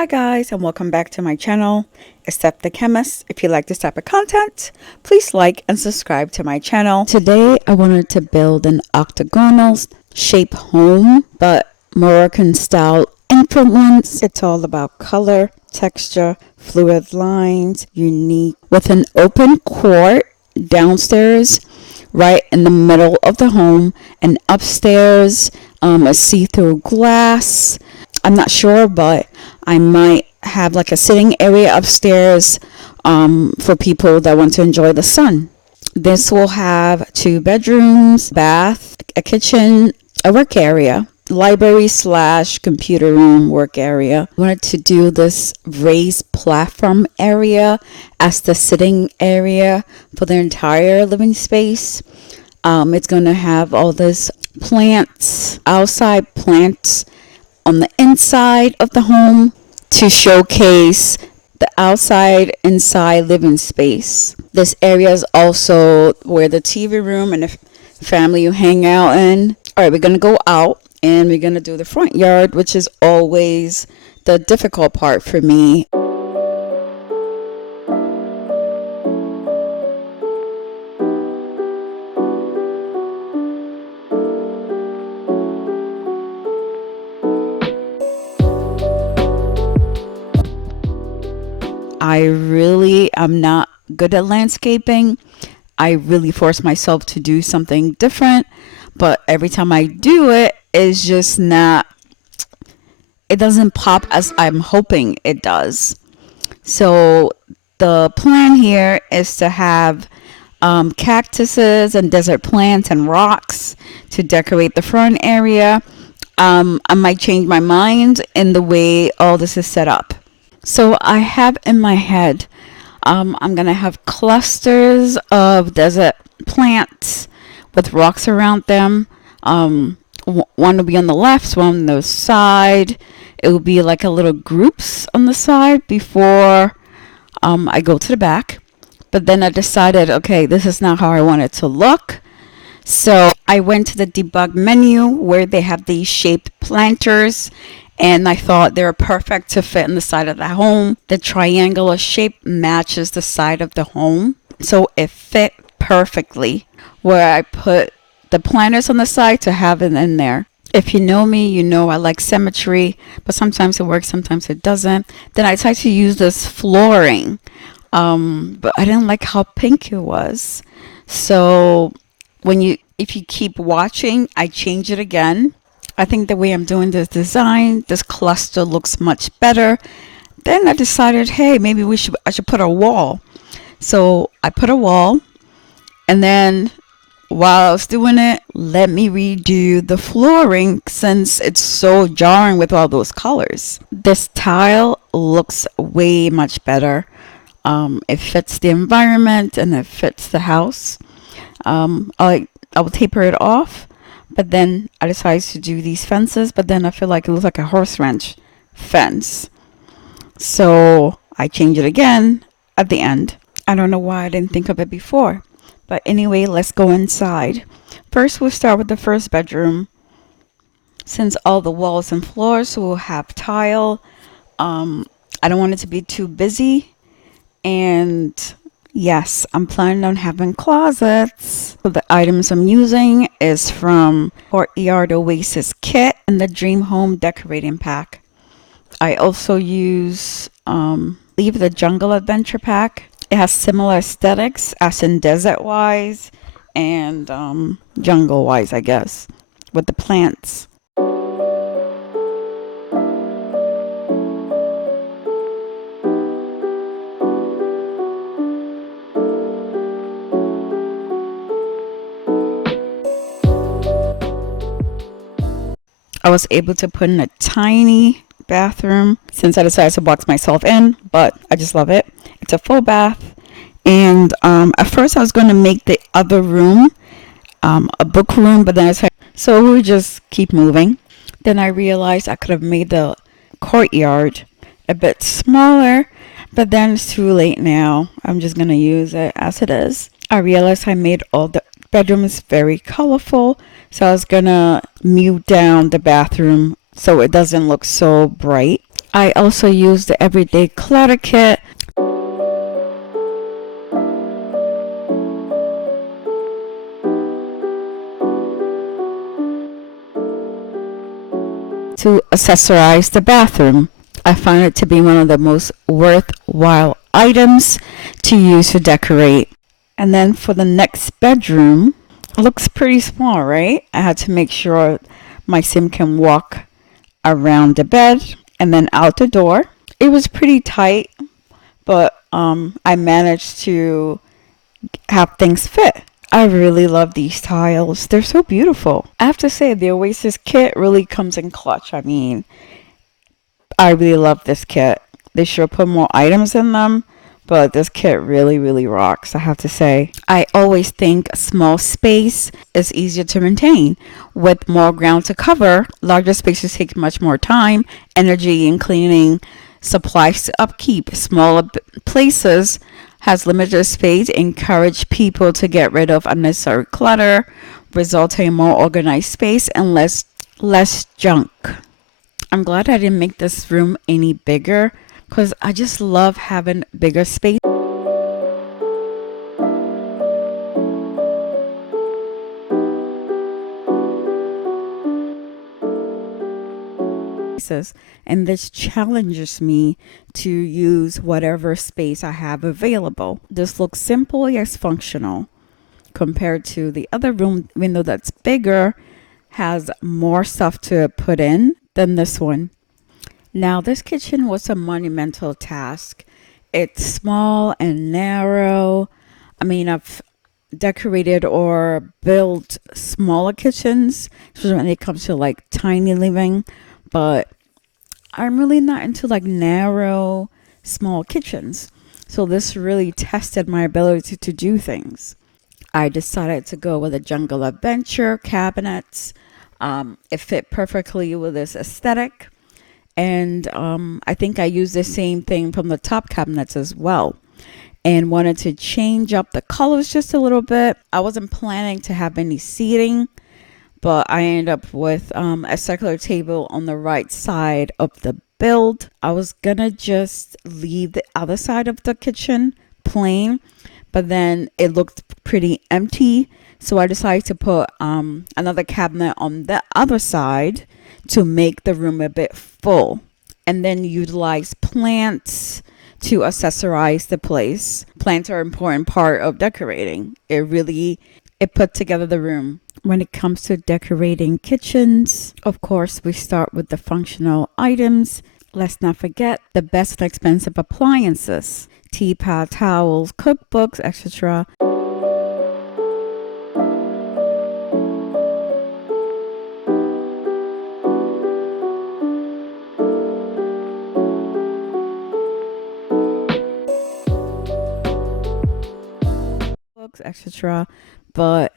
Hi guys, and welcome back to my channel, Estep the Chemist. If you like this type of content, please like and subscribe to my channel. Today I wanted to build an octagonal shape home, but Moroccan style influence. It's all about color, texture, fluid lines, unique, with an open court downstairs right in the middle of the home, and upstairs a see-through glass. I'm not sure, but I might have like a sitting area upstairs for people that want to enjoy the sun. This will have 2 bedrooms, bath, a kitchen, a work area, library slash computer room work area. I wanted to do this raised platform area as the sitting area for the entire living space. It's going to have all this plants, outside plants on the inside of the home to showcase the outside inside living space. This area is also where the TV room and the family you hang out in. All right, we're going to go out and we're going to do the front yard, which is always the difficult part for me. I really am not good at landscaping. I really force myself to do something different, but every time I do it, it's just not, it doesn't pop as I'm hoping it does. So the plan here is to have cactuses and desert plants and rocks to decorate the front area. I might change my mind in the way all this is set up. So I have in my head, I'm going to have clusters of desert plants with rocks around them. One will be on the left, one on the side. It will be like a little groups on the side before I go to the back. But then I decided, okay, this is not how I want it to look. So I went to the debug menu where they have these shaped planters, and I thought they were perfect to fit in the side of the home. The triangular shape matches the side of the home, so it fit perfectly where I put the planters on the side to have it in there. If you know me, you know I like symmetry, but sometimes it works, sometimes it doesn't. Then I tried to use this flooring, but I didn't like how pink it was. So if you keep watching, I change it again. I think the way I'm doing this design, this cluster looks much better. Then I decided, hey, maybe I should put a wall. So I put a wall, and then while I was doing it, let me redo the flooring since it's so jarring with all those colors. This tile looks way much better. It fits the environment and it fits the house. I will taper it off. But then I decided to do these fences, but then I feel like it looks like a horse ranch fence. So I changed it again at the end. I don't know why I didn't think of it before. But anyway, let's go inside. First, we'll start with the first bedroom. Since all the walls and floors will have tile, I don't want it to be too busy. And yes, I'm planning on having closets. So the items I'm using is from Courtyard Oasis Kit and the Dream Home Decorating Pack. I also use Leave the Jungle Adventure Pack. It has similar aesthetics as in desert-wise and jungle-wise, I guess, with the plants. I was able to put in a tiny bathroom since I decided to box myself in, but I just love it. It's a full bath. And at first I was going to make the other room a book room, but then I decided, so we just keep moving. Then I realized I could have made the courtyard a bit smaller, but then it's too late now. I'm just going to use it as it is. I realized I made all the bedrooms very colorful, so I was gonna mute down the bathroom so it doesn't look so bright. I also use the Everyday Clutter Kit to accessorize the bathroom. I find it to be one of the most worthwhile items to use to decorate. And then for the next bedroom, it looks pretty small, right? I had to make sure my sim can walk around the bed and then out the door. It was pretty tight, but I managed to have things fit. I really love these tiles. They're so beautiful. I have to say, the Oasis kit really comes in clutch. I mean, I really love this kit. They should put more items in them, but this kit really, really rocks, I have to say. I always think a small space is easier to maintain. With more ground to cover, larger spaces take much more time, energy, and cleaning supplies to upkeep. Smaller places has limited space, encourage people to get rid of unnecessary clutter, resulting in more organized space and less junk. I'm glad I didn't make this room any bigger because I just love having bigger spaces. And this challenges me to use whatever space I have available. This looks simple yet functional compared to the other room, even though that's bigger, has more stuff to put in than this one. Now, this kitchen was a monumental task. It's small and narrow. I mean, I've decorated or built smaller kitchens, especially when it comes to like tiny living, but I'm really not into like narrow, small kitchens. So this really tested my ability to do things. I decided to go with a Jungle Adventure cabinets. It fit perfectly with this aesthetic. And I think I used the same thing from the top cabinets as well. And wanted to change up the colors just a little bit. I wasn't planning to have any seating, but I ended up with a circular table on the right side of the build. I was gonna just leave the other side of the kitchen plain, but then it looked pretty empty. So I decided to put another cabinet on the other side to make the room a bit full, and then utilize plants to accessorize the place. Plants are an important part of decorating. It put together the room. When it comes to decorating kitchens, of course, we start with the functional items. Let's not forget the best and expensive appliances: teapot, towels, cookbooks, etc. Books, etc. But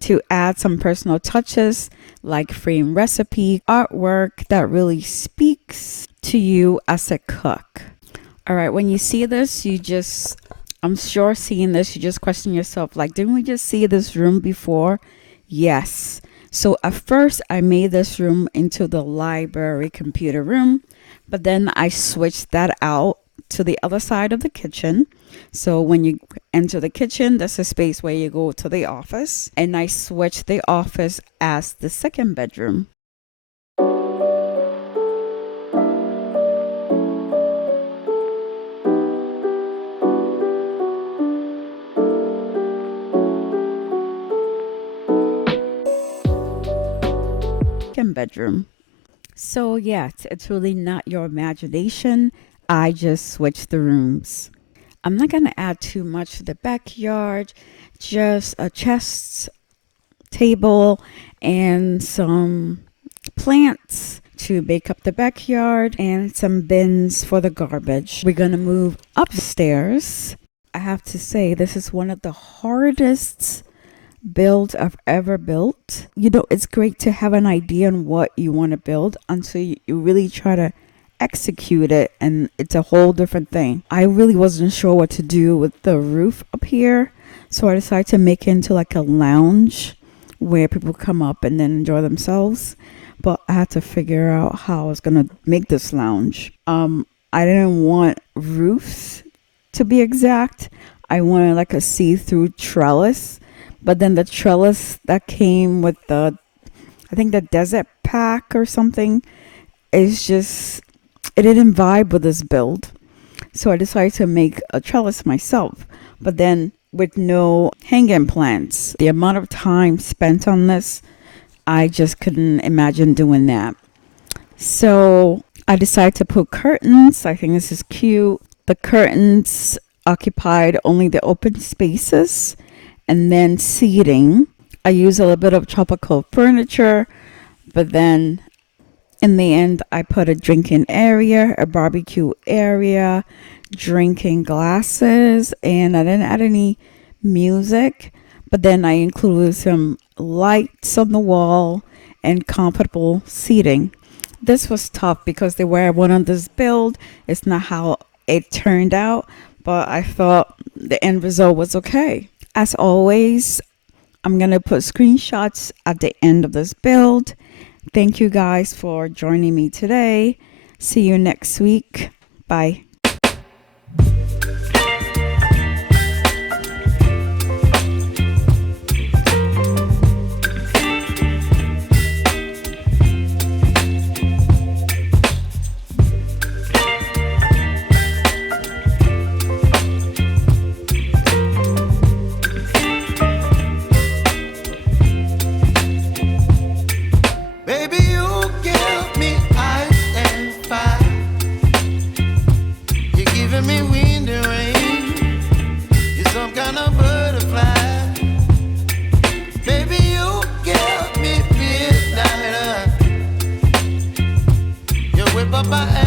to add some personal touches like frame recipe, artwork that really speaks to you as a cook. All right, when you see this, I'm sure seeing this, you just question yourself, like, didn't we just see this room before? Yes. So at first, I made this room into the library computer room, but then I switched that out to the other side of the kitchen. So when you enter the kitchen, that's a space where you go to the office. And I switched the office as the second bedroom. Second bedroom. So yeah, it's really not your imagination. I just switched the rooms. I'm not going to add too much to the backyard, just a chest table and some plants to make up the backyard and some bins for the garbage. We're going to move upstairs. I have to say, this is one of the hardest builds I've ever built. You know, it's great to have an idea on what you want to build until you really try to execute it, and it's a whole different thing. I really wasn't sure what to do with the roof up here, so I decided to make it into like a lounge where people come up and then enjoy themselves. but I had to figure out how I was gonna make this lounge. I didn't want roofs to be exact. I wanted like a see-through trellis, but then the trellis that came with the, I think the desert pack or something, is just, it didn't vibe with this build. So I decided to make a trellis myself, but then with no hanging plants. The amount of time spent on this, I just couldn't imagine doing that. So I decided to put curtains. I think this is cute. The curtains occupied only the open spaces and then seating. I used a little bit of tropical furniture, but then in the end, I put a drinking area, a barbecue area, drinking glasses, and I didn't add any music, but then I included some lights on the wall and comfortable seating. This was tough because the way I went on this build is not how it turned out, but I thought the end result was okay. As always, I'm going to put screenshots at the end of this build. Thank you guys for joining me today. See you next week. Bye. Bye.